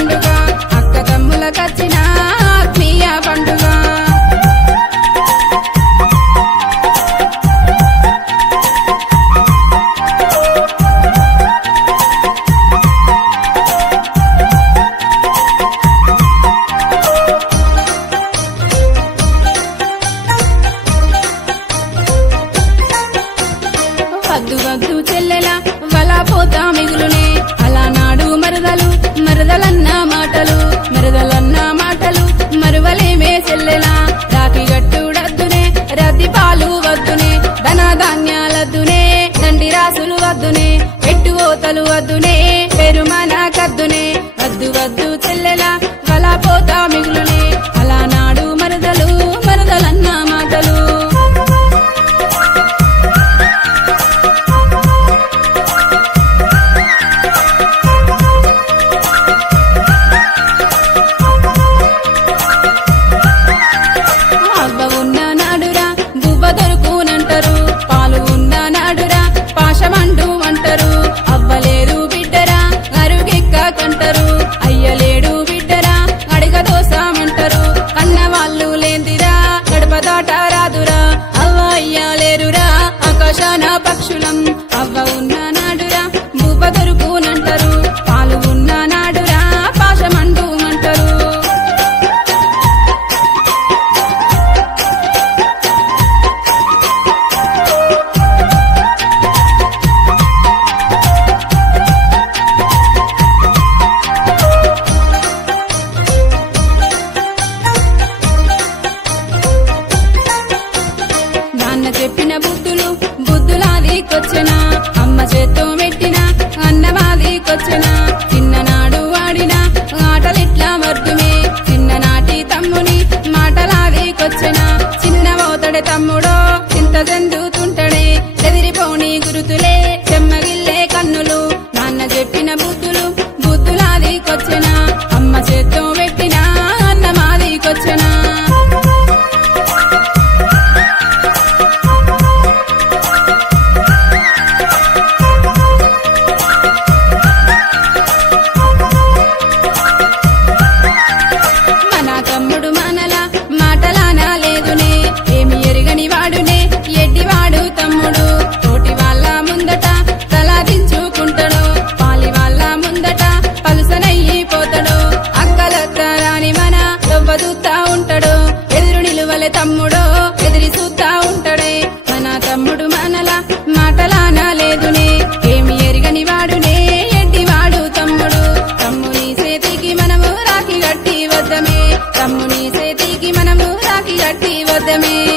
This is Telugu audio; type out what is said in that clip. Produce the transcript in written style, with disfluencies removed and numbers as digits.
పండుగ అక్క తమ్ములకచ్చిన ఆత్మీయ పండుగ వద్దు వద్దు చెల్లెలా వలాపోతా మిగులునే అలానాడు మరదలన్న మాటలు మరువలేమే చెల్లెలా రాఖీ గట్టుడద్దునే రద్ది పాలు వద్దునే ధనధాన్యాలద్దునే దండి రాసులు వద్దునే పెట్టుకోతలు వద్దునే పెరుమన కద్దునే వద్దు వద్దు చెల్లెలా వలాపోతా మిగులునే అలానాడు మరదలన్న మాటలు దొరుకునంటారు పాలు ఉన్న నాడురా పాశమంటూ అంటారు అవ్వలేరు బిడ్డరా అరుగెక్క కంటారు అయ్యలేడు బిడ్డరా అడిగ దోసామంటారు కన్నవాళ్ళు లేందిరా గడప దాట రాదురా అవ్వ అయ్యలేరురా ఆకాశాన పక్షులం అవ్వ ఉన్న నాడురా భూప దొరుకునంటారు పాలు ఉన్న నాడురా పాశమంటూ అంటారు చెప్పిన బుద్ధులాదికొచ్చెనా అమ్మ చేత్తో పెట్టిన అన్నవాదికొచ్చెనా చిన్ననాడు ఆడిన ఆటలిట్లా మర్దుమే చిన్ననాటి తమ్ముని మాటలాదికొచ్చెనా చిన్నవోతడే తమ్ముడో చింత చెందుతుంటడే ఎదిరిపోని గురుతులే చెమ్మగిల్లే కన్నులు నాన్న చెప్పిన బుద్ధులాదికొచ్చెనా అమ్మ చేత్తో పెట్టిన అన్నమాదికొచ్చెనా ఎడ్డివాడు తమ్ముడు తోటి వాళ్ళ ముందట తలాదించుకుంటాడు పాలి వాళ్ళ ముందట పలుసనయ్యిపోతాడు అక్కలత్తరాని మన దొవ్వదూతా ఉంటాడు ఎదురు నిలువలే తమ్ముడో ఎదిరి చూస్తా ఉంటాడే మన తమ్ముడు మనల మాటలానా లేదునే ఏమి ఎరగని వాడునే ఎడ్డివాడు తమ్ముడు తమ్ముని చేతికి మనము రాఖీ గట్టి వద్దమే తమ్ముని చేతికి మనము రాఖీ గట్టి వద్దమే